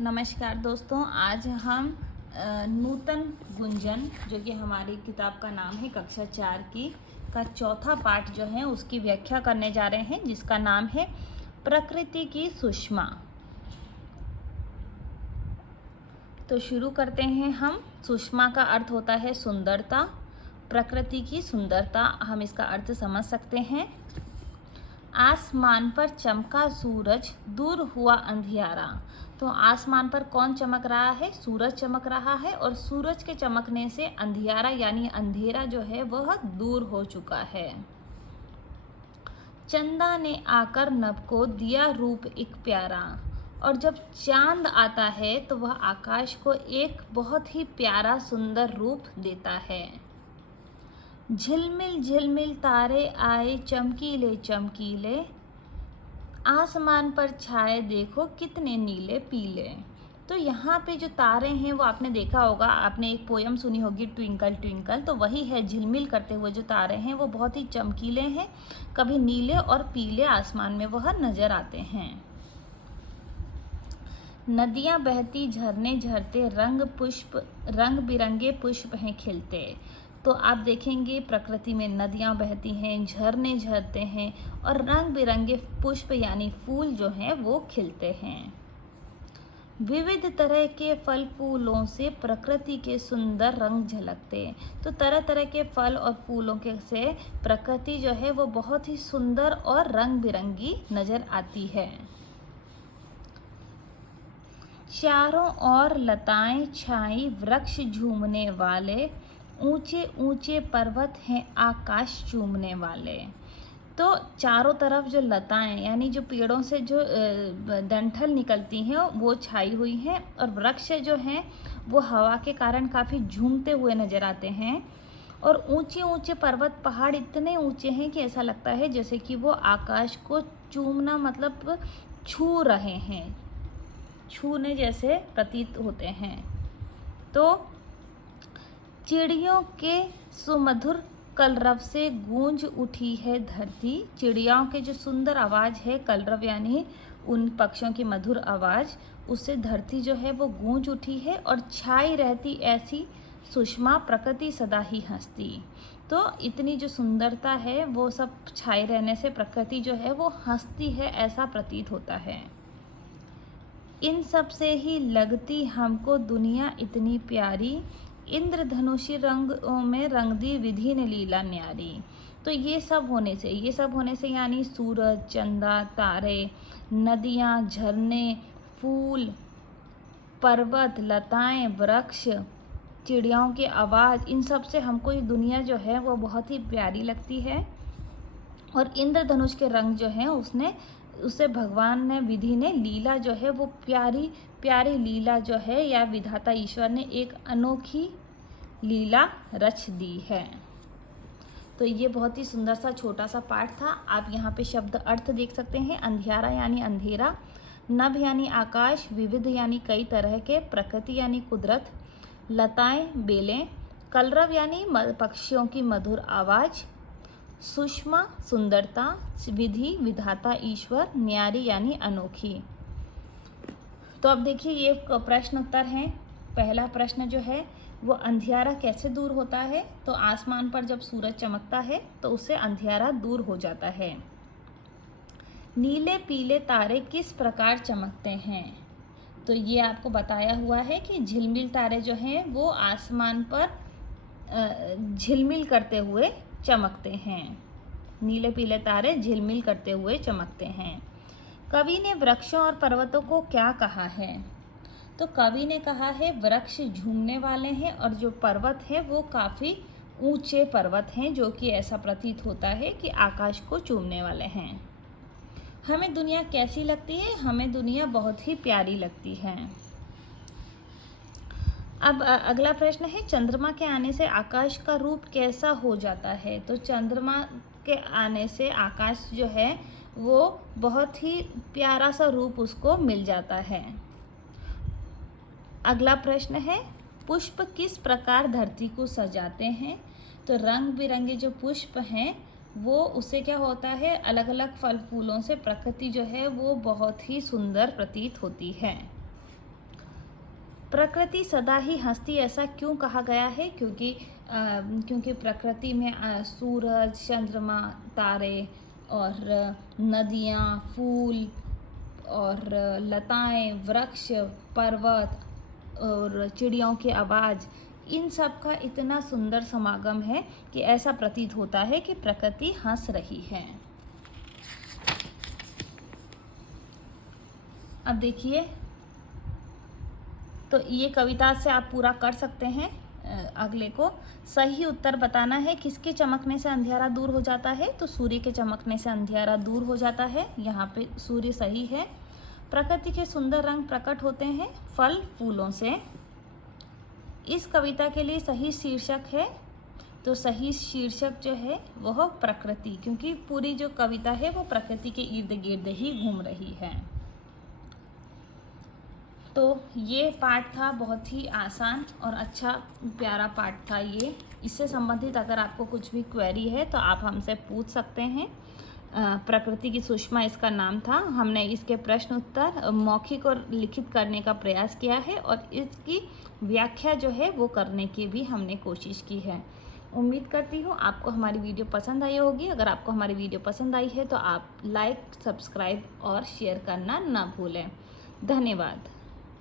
नमस्कार दोस्तों, आज हम नूतन गुंजन जो कि हमारी किताब का नाम है कक्षा 4 की का चौथा पाठ जो है उसकी व्याख्या करने जा रहे हैं, जिसका नाम है प्रकृति की सुषमा। तो शुरू करते हैं हम। सुषमा का अर्थ होता है सुंदरता, प्रकृति की सुंदरता हम इसका अर्थ समझ सकते हैं। आसमान पर चमका सूरज, दूर हुआ अंधियारा। तो आसमान पर कौन चमक रहा है? सूरज चमक रहा है, और सूरज के चमकने से अंधियारा यानी अंधेरा जो है वह दूर हो चुका है। चंदा ने आकर नभ को दिया रूप एक प्यारा। और जब चांद आता है तो वह आकाश को एक बहुत ही प्यारा सुंदर रूप देता है। झिलमिल झिलमिल तारे आए चमकीले चमकीले, आसमान पर छाए देखो कितने नीले पीले। तो यहाँ पे जो तारे हैं वो आपने देखा होगा, आपने एक पोयम सुनी होगी ट्विंकल ट्विंकल, तो वही है। झिलमिल करते हुए जो तारे हैं वो बहुत ही चमकीले हैं, कभी नीले और पीले आसमान में वह नजर आते हैं। नदियाँ बहती झरने झरते, रंग बिरंगे पुष्प हैं खिलते। तो आप देखेंगे प्रकृति में नदियाँ बहती हैं, झरने झरते हैं, और रंग बिरंगे पुष्प यानी फूल जो हैं वो खिलते हैं। विविध तरह के फल फूलों से प्रकृति के सुंदर रंग झलकते। तो तरह तरह के फल और फूलों के से प्रकृति जो है वो बहुत ही सुंदर और रंग बिरंगी नजर आती है। चारों ओर लताएं छाई, वृक्ष झूमने वाले, ऊंचे ऊंचे पर्वत हैं आकाश चूमने वाले। तो चारों तरफ जो लताएं यानी जो पेड़ों से जो डंठल निकलती हैं वो छाई हुई हैं, और वृक्ष जो हैं वो हवा के कारण काफ़ी झूमते हुए नजर आते हैं। और ऊंचे ऊंचे पर्वत पहाड़ इतने ऊंचे हैं कि ऐसा लगता है जैसे कि वो आकाश को चूमना मतलब छू रहे हैं, छूने जैसे प्रतीत होते हैं। तो चिड़ियों के सुमधुर कलरव से गूंज उठी है धरती। चिड़ियाओं के जो सुंदर आवाज़ है, कलरव यानी उन पक्षियों की मधुर आवाज़, उससे धरती जो है वो गूंज उठी है। और छाई रहती ऐसी सुषमा, प्रकृति सदा ही हंसती। तो इतनी जो सुंदरता है वो सब छाए रहने से प्रकृति जो है वो हंसती है, ऐसा प्रतीत होता है। इन सब से ही लगती हमको दुनिया इतनी प्यारी, इंद्रधनुषी रंगों में रंग दी विधि ने लीला न्यारी। तो ये सब होने से यानी सूरज, चंदा, तारे, नदियाँ, झरने, फूल, पर्वत, लताएं, वृक्ष, चिड़ियाओं की आवाज़, इन सब से हमको ये दुनिया जो है वो बहुत ही प्यारी लगती है। और इंद्रधनुष के रंग जो हैं उससे भगवान ने, विधि ने, लीला जो है वो प्यारी प्यारी लीला जो है या विधाता ईश्वर ने एक अनोखी लीला रच दी है। तो ये बहुत ही सुंदर सा छोटा सा पाठ था। आप यहाँ पे शब्द अर्थ देख सकते हैं। अंधियारा यानी अंधेरा, नभ यानी आकाश, विविध यानी कई तरह के, प्रकृति यानी कुदरत, लताएं बेलें, कलरव यानी पक्षियों की मधुर आवाज़, सुषमा सुंदरता, विधि विधाता ईश्वर, न्यारी यानी अनोखी। तो अब देखिए ये प्रश्न उत्तर हैं। पहला प्रश्न जो है वो अंधियारा कैसे दूर होता है? तो आसमान पर जब सूरज चमकता है तो उससे अंधियारा दूर हो जाता है। नीले पीले तारे किस प्रकार चमकते हैं? तो ये आपको बताया हुआ है कि झिलमिल तारे जो हैं वो आसमान पर झिलमिल करते हुए चमकते हैं। नीले पीले तारे झिलमिल करते हुए चमकते हैं। कवि ने वृक्षों और पर्वतों को क्या कहा है? तो कवि ने कहा है वृक्ष झूमने वाले हैं, और जो पर्वत है वो काफ़ी ऊंचे पर्वत हैं, जो कि ऐसा प्रतीत होता है कि आकाश को चूमने वाले हैं। हमें दुनिया कैसी लगती है? हमें दुनिया बहुत ही प्यारी लगती है। अब अगला प्रश्न है, चंद्रमा के आने से आकाश का रूप कैसा हो जाता है? तो चंद्रमा के आने से आकाश जो है वो बहुत ही प्यारा सा रूप उसको मिल जाता है। अगला प्रश्न है, पुष्प किस प्रकार धरती को सजाते हैं? तो रंग बिरंगे जो पुष्प हैं वो उससे क्या होता है, अलग अलग फल फूलों से प्रकृति जो है वो बहुत ही सुंदर प्रतीत होती है। प्रकृति सदा ही हंसती, ऐसा क्यों कहा गया है? क्योंकि प्रकृति में सूरज, चंद्रमा, तारे और नदियाँ, फूल और लताएं, वृक्ष, पर्वत और चिड़ियों की आवाज़, इन सब का इतना सुंदर समागम है कि ऐसा प्रतीत होता है कि प्रकृति हंस रही है। अब देखिए, तो ये कविता से आप पूरा कर सकते हैं। अगले को सही उत्तर बताना है। किसके चमकने से अंधेरा दूर हो जाता है? तो सूर्य के चमकने से अंधेरा दूर हो जाता है। यहाँ पे सूर्य सही है। प्रकृति के सुंदर रंग प्रकट होते हैं फल फूलों से। इस कविता के लिए सही शीर्षक है, तो सही शीर्षक जो है वह प्रकृति, क्योंकि पूरी जो कविता है वो प्रकृति के इर्द गिर्द ही घूम रही है। तो ये पाठ था, बहुत ही आसान और अच्छा प्यारा पाठ था ये। इससे संबंधित अगर आपको कुछ भी क्वेरी है तो आप हमसे पूछ सकते हैं। प्रकृति की सुषमा इसका नाम था। हमने इसके प्रश्न उत्तर मौखिक और लिखित करने का प्रयास किया है और इसकी व्याख्या जो है वो करने की भी हमने कोशिश की है। उम्मीद करती हूँ आपको हमारी वीडियो पसंद आई होगी। अगर आपको हमारी वीडियो पसंद आई है तो आप लाइक, सब्सक्राइब और शेयर करना ना भूलें। धन्यवाद।